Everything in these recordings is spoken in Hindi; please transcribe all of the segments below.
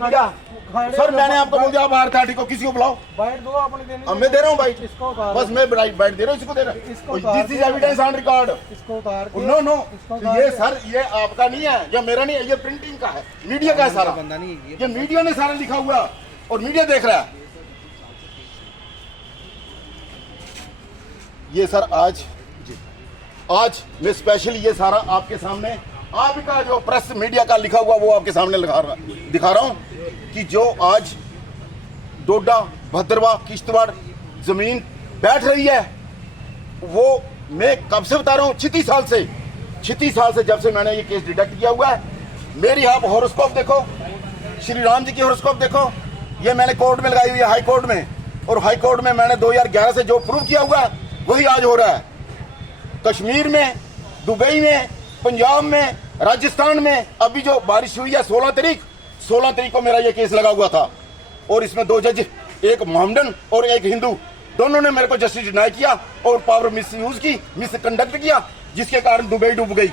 बोल दिया सर, मैंने आपको बोल दिया आप बाहर अथॉरिटी को किसी को बुलाओ, बाइट दो आपने देनी। अब मैं दे रहा हूँ बाइट, इसको उतार, बस मैं बाइट दे रहा हूँ, इसको दे रहा हूँ। This is evidence on record. इसको उतार के, नो नो, इसको उतार ये के। सर ये आपका नहीं है, ये मेरा नहीं है, ये प्रिंटिंग का है, मीडिया का है सारा, बंदा नहीं ये मीडिया ने सारा लिखा हुआ और मीडिया देख रहा है। ये सर आज मैं स्पेशली ये सारा आपके सामने आपका जो प्रेस मीडिया का लिखा हुआ वो आपके सामने दिखा रहा हूं कि जो आज डोडा भद्रवा किश्तवाड़ जमीन बैठ रही है वो मैं कब से बता रहा हूं, 36 साल से जब से मैंने ये केस डिटेक्ट किया हुआ है। मेरी आप हॉरोस्कोप देखो, श्री राम जी की हॉरोस्कोप देखो, ये मैंने कोर्ट में लगाई हुई है, हाई कोर्ट में, और हाई कोर्ट में मैंने 2011 से जो प्रूव किया हुआ है वही आज हो रहा है। कश्मीर में, दुबई में, पंजाब में, राजस्थान में अभी जो बारिश हुई है 16 तारीख को मेरा ये केस लगा हुआ था, और इसमें 2 जज, एक मोहम्मडन और एक हिंदू, दोनों ने मेरे को जस्टिस डिनाई किया और पावर मिसयूज की, मिसकंडक्ट किया, जिसके कारण दुबई डूब गई,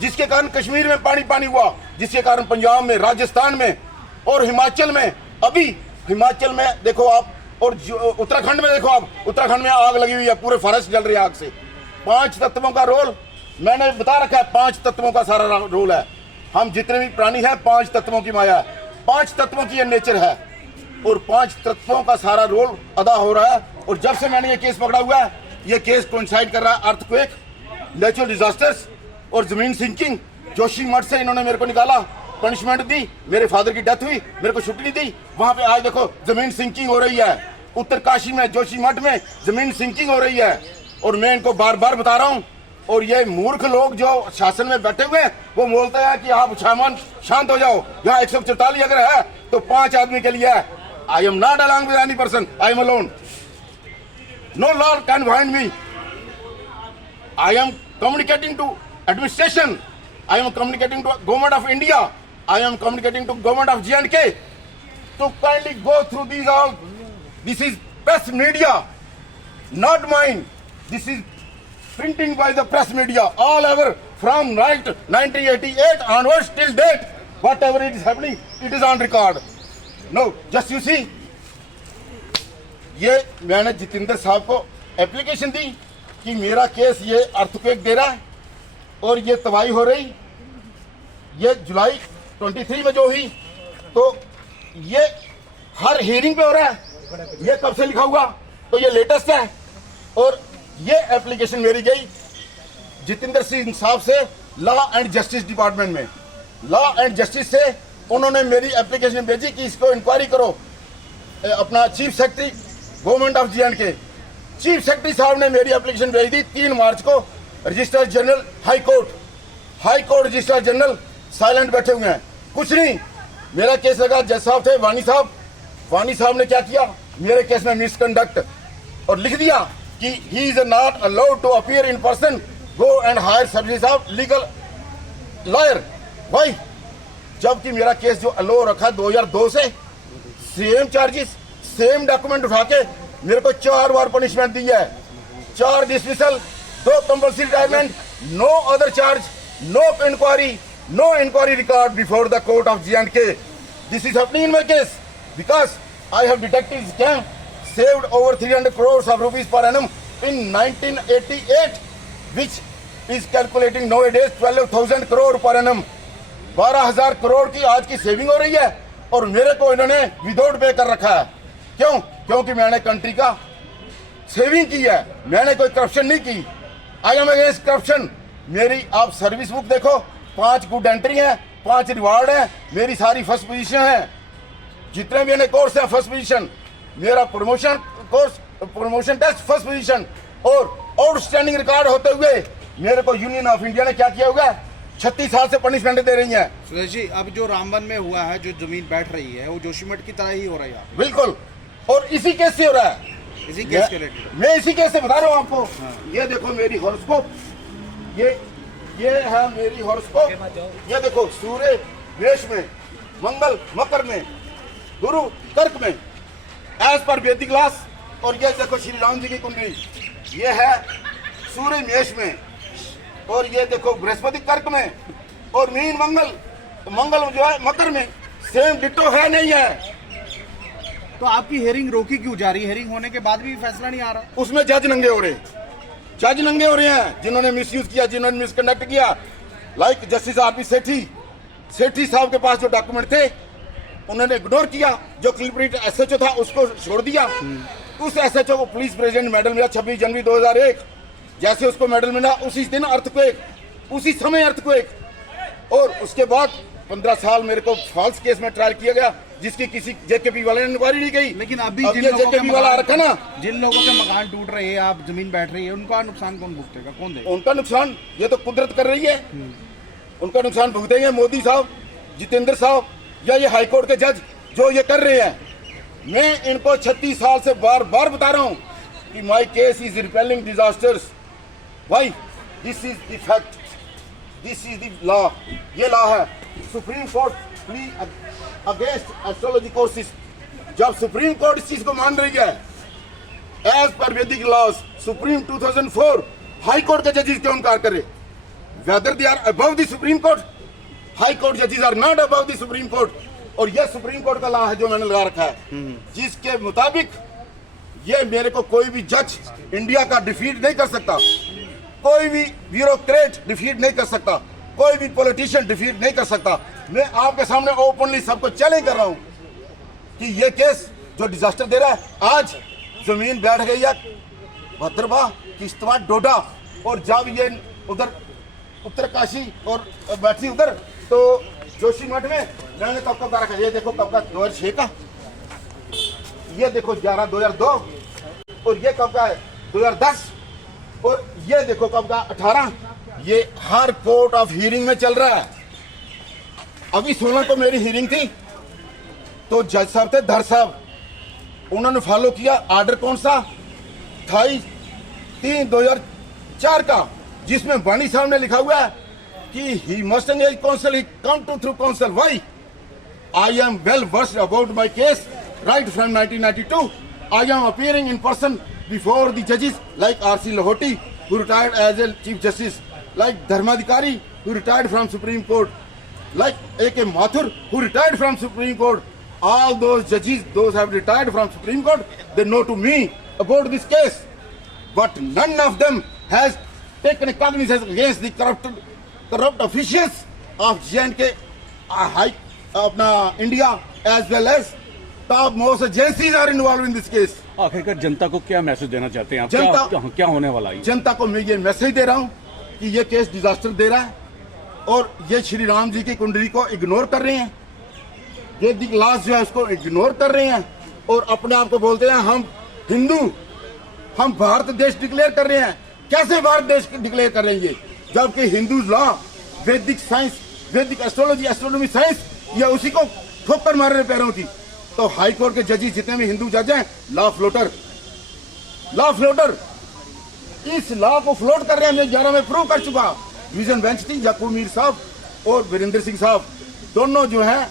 जिसके कारण कश्मीर में पानी हुआ, जिसके कारण पंजाब में, राजस्थान में और हिमाचल में, अभी हिमाचल में देखो आप, और उत्तराखंड में देखो आप, उत्तराखंड में आग लगी हुई है, पूरे फॉरेस्ट जल रही है आग से। 5 तत्वों का रोल मैंने बता रखा है, 5 तत्वों का सारा रोल है। हम जितने भी प्राणी हैं 5 तत्वों की माया है, 5 तत्वों की ये नेचर है, और 5 तत्वों का सारा रोल अदा हो रहा है। और जब से मैंने ये केस पकड़ा हुआ है, ये केस कोइंसाइड कर रहा है अर्थक्वेक, नेचुरल डिजास्टर्स और जमीन सिंकिंग। जोशीमठ से इन्होंने मेरे को निकाला, पनिशमेंट दी, मेरे फादर की डेथ हुई, मेरे को छुट्टी दी, वहां पे आज देखो जमीन सिंकिंग हो रही है। उत्तरकाशी में, जोशीमठ में जमीन सिंकिंग हो रही है, और मैं इनको बार बार बता रहा हूं। और ये मूर्ख लोग जो शासन में बैठे हुए हैं वो बोलते हैं कि आप शांत हो जाओ, यहाँ 144 अगर है तो 5 आदमी के लिए है। I am not along with any person, I am alone, no law can bind me. I am communicating to administration, I am communicating to government of India, I am communicating to government of J&K to kindly go through these all. This is press media, not mine. This is printing by the press media all over from 1988 onwards till date. Whatever it is happening, it is on record. No, just you see. ये मैंने जितेंद्र साहब को एप्लीकेशन दी कि मेरा केस ये अर्थक्वेक दे रहा है और ये तबाही हो रही, ये जुलाई 23 में जो हुई, तो ये हर हियरिंग पे हो रहा है। ये कब से लिखा हुआ, तो ये लेटेस्ट है। और ये एप्लीकेशन मेरी गई जितेंद्र सिंह साहब से लॉ एंड जस्टिस डिपार्टमेंट में, लॉ एंड जस्टिस से उन्होंने मेरी एप्लीकेशन भेजी कि इसको इंक्वायरी करो। अपना chief secretary government of J&K, chief secretary साहब ने मेरी एप्लीकेशन भेज दी 3 मार्च को। Registrar general high court registrar general silent बैठे हुए हैं, कुछ नहीं। मेरा केस लगा, जज साहब थे वानी साहब ने क्या किया, मेरे केस में मिसकंडक्ट, और लिख दिया कि he is not allowed to appear in person, go and hire service of legal lawyer. भाई, जबकि मेरा केस जो अलो रखा 2002 से, सेम चार्जेस, सेम डॉक्यूमेंट उठा के मेरे को 4 बार पनिशमेंट दी है, 4 dismissal, 2 compulsory retirement, no other charge, no inquiry record before the court of J&K. This is happening in my case because I have detected scam, saved over 300 crores of rupees per annum in 1988, which is calculating nowadays 12,000 crore per annum. 12,000 crore की आज की सेविंग हो रही है, और मेरे को इन्होंने विदाउट पे कर रखा है। क्यों? क्योंकि मैंने कंट्री का सेविंग की है, मैंने कोई करप्शन नहीं की। I am against corruption. मेरी आप सर्विस बुक देखो, 5 गुड एंट्री है, 5 रिवार्ड है, मेरी सारी फर्स्ट पोजीशन है, जितने भी मैंने कोर्स है फर्स्ट पोजीशन, मेरा प्रमोशन टेस्ट फर्स्ट पोजीशन, और आउटस्टैंडिंग रिकॉर्ड होते हुए मेरे को यूनियन ऑफ इंडिया ने क्या किया हुआ है, 36 साल से पनिशमेंट दे रही है। सुरेश जी, अब जो रामबन में हुआ है, जो जमीन बैठ रही है, वो जोशीमठ की तरह ही हो रहा है। बिल्कुल, और इसी केस से हो रहा है, इसी केस के रिलेटेड मैं इसी केस से बता रहा हूँ आपको। ये देखो मेरी हॉरोस्कोप, ये है मेरी हॉरोस्कोप, ये देखो सूर्य मेष में, मंगल मकर में, गुरु कर्क में, एज पर वैदिक क्लास। और ये देखो श्री राम जी की कुंडली, ये है सूर्य मेष में, और ये देखो बृहस्पति कर्क में, और मीन मंगल जो है मकर में, सेम डिट्टो है नहीं है। तो आपकी हेयरिंग रोकी क्यों जा रही है? हेयरिंग होने के बाद भी फैसला नहीं आ रहा। उसमें जज नंगे हो रहे, जज नंगे हो रहे हैं जिन्होंने मिसयूज किया, जिन्होंने मिसकंडक्ट किया। लाइक जस्टिस आरपी सेठी साहब के पास जो डॉक्यूमेंट थे उन्होंने इग्नोर किया। जो क्लिपरेट एसएचओ था उसको छोड़ दिया। उस एसएचओ को पुलिस प्रेसिडेंट मेडल मिला 26 जनवरी 2001। जैसे उसको मेडल मिला उसी दिन अर्थक्वेक, उसी समय अर्थक्वेक। और उसके बाद 15 साल मेरे को फॉल्स केस में ट्रायल किया गया, जिसकी किसी जेकेपी वाले ने इंक्वायरी नहीं की। लेकिन अभी अब ये जेकेपी वाला रखा ना, जिन लोगों के मकान टूट रहे हैं, आप जमीन बैठ रही है, उनका नुकसान कौन भुगतेगा? कौन देगा? उनका नुकसान ये तो कुदरत कर रही है। उनका नुकसान भुगतेंगे मोदी साहब, जितेंद्र साहब, या ये हाईकोर्ट के जज जो ये कर रहे हैं। मैं इनको 36 साल से बार बार बता रहा हूं कि my case is repelling disasters. Why? This is the fact, this is the law. ये लॉ है। Supreme court plea against astrology courses, जब सुप्रीम कोर्ट इस चीज को मान रही है एज पर वैदिक लॉज, सुप्रीम 2004 हाई कोर्ट के जजेस क्यों इनकार करे? Whether they are above the supreme court, high court जजेस are not above the supreme court. और यह सुप्रीम कोर्ट का लॉ है जो मैंने लगा रखा है, जिसके मुताबिक ये मेरे को कोई भी जज इंडिया का डिफीट नहीं कर सकता, कोई भी ब्यूरोक्रेट डिफीट नहीं कर सकता, कोई भी पॉलिटिशियन डिफीट नहीं कर सकता। मैं आपके सामने ओपनली सबको चैलेंज कर रहा हूं कि ये केस जो डिजास्टर दे रहा है, आज जमीन बैठ गई है भद्रवाह, किश्तवाड़, डोडा, और जब ये उधर उत्तरकाशी और बैठी उधर तो जोशीमठ में मैंने कब का रखा। ये देखो कब का 2006 का, ये देखो 11 2002, और ये कब का है 2010, और ये देखो कब का 18। ये हर कोर्ट ऑफ हियरिंग में चल रहा है। अभी 16 को मेरी हियरिंग थी तो जज साहब थे धर साहब, उन्होंने फॉलो किया आर्डर कौन सा 28/3/2004 का, जिसमें बानी साहब ने लिखा हुआ है कि he must engage counsel, he come to through counsel. Why? I am well versed about my case right from 1992। I am appearing in person before the जजेस like RC Lahoti who retired as a chief justice, like Dharmadhikari who retired from Supreme Court, like A.K. Mathur who retired from Supreme Court. All those judges, those have retired from Supreme Court, they know to me about this case, but none of them has taken cognizance against the corrupt officials of J&K, high अपना India, as well as top most agencies are involved in this case. आखिरकार जनता को क्या मैसेज देना चाहते हैं आप? क्या होने वाला है? जनता को मैं ये मैसेज दे रहा हूँ कि ये केस डिजास्टर दे रहा है और ये श्री राम जी की कुंडली को इग्नोर कर रहे हैं, ये लॉज जो है उसको इग्नोर कर रहे हैं, और अपने आप को बोलते हैं हम हिंदू, हम भारत देश डिक्लेयर कर रहे हैं। कैसे भारत देश डिक्लेयर कर रहे हैं ये, जबकि हिंदू लॉ, वैदिक साइंस, वैदिक एस्ट्रोलॉजी, एस्ट्रोनॉमी साइंस, ये उसी को ठोकर मार रहे पैरों की। तो हाई कोर्ट के जजेस जितने भी हिंदू जज हैं, लॉ फ्लोटर, इस लॉ को फ्लोट कर रहे हैं। मैं 11 में प्रूव कर चुका। डिवीजन बेंच थी, याकूब मीर साहब और वीरेंद्र सिंह साहब, दोनों जो है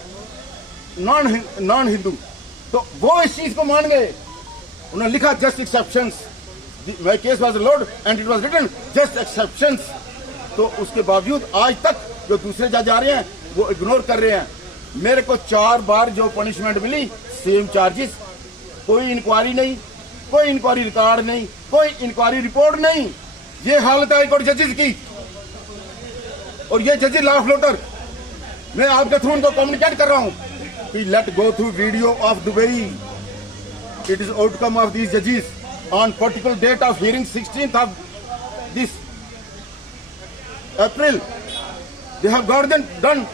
नॉन हिंदू, तो वो इस चीज को मान गए। उन्होंने लिखा just exceptions, my case was lord and it was written just exceptions. तो उसके बावजूद आज तक जो दूसरे जज आ रहे हैं वो इग्नोर कर रहे हैं। मेरे को 4 बार जो पनिशमेंट मिली, सेम चार्जेस, कोई इंक्वायरी नहीं, कोई इंक्वायरी रिकॉर्ड नहीं, कोई इंक्वायरी रिपोर्ट नहीं। ये हालत है हाईकोर्ट जजेस की, और ये जजेस लॉ फ्लोटर। मैं आपके थ्रू उनको कम्युनिकेट कर रहा हूं कि let go through video of Dubai, it is outcome of these जजेस on particular date of hearing 16th of this April. They have got them done.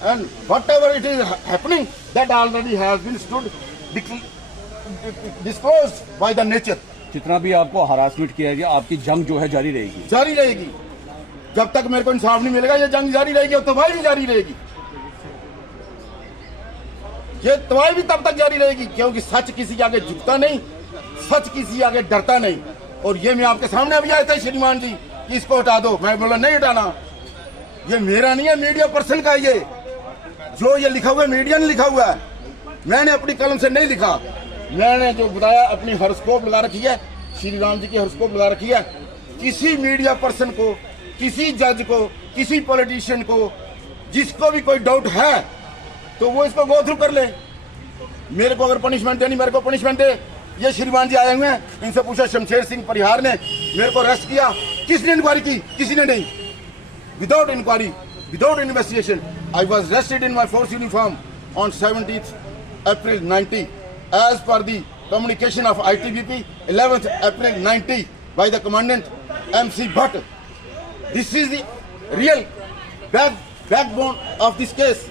And whatever it is happening, that already has been disclosed by the nature. जितना भी आपको हरासमेंट किया गया, आपकी जंग जो है जारी रहेगी? जारी रहेगी। जब तक मेरे को इंसाफ नहीं मिलेगा ये जंग जारी रहेगी, और तबाही भी जारी रहेगी। ये तबाही भी तब तक जारी रहेगी क्योंकि सच किसी के आगे झुकता नहीं, सच किसी आगे डरता नहीं। और ये मैं आपके सामने अभी आए थे श्रीमान जी कि इसको हटा दो, मैं बोला नहीं हटाना, ये मेरा नहीं है, मीडिया पर्सन का। ये जो ये लिखा हुआ है मीडिया ने लिखा हुआ है, मैंने अपनी कलम से नहीं लिखा। मैंने जो बताया अपनी हॉरोस्कोप लगा रखी है, श्री राम जी की हॉरोस्कोप लगा रखी है। किसी मीडिया पर्सन को, किसी जज को, किसी पॉलिटिशियन को, जिसको भी कोई डाउट है तो वो इसको गो थ्रू कर ले। मेरे को अगर पनिशमेंट देनी, मेरे को पनिशमेंट दे। ये श्रीमान जी आए हुए हैं, इनसे पूछा शमशेर सिंह परिहार ने मेरे को अरेस्ट किया, किसने इंक्वायरी की? किसी ने नहीं। Without inquiry, without investigation, I was arrested in my force uniform on 17th April 90 as per the communication of ITBP 11th April 90 by the Commandant MC Bhatt. This is the real backbone of this case.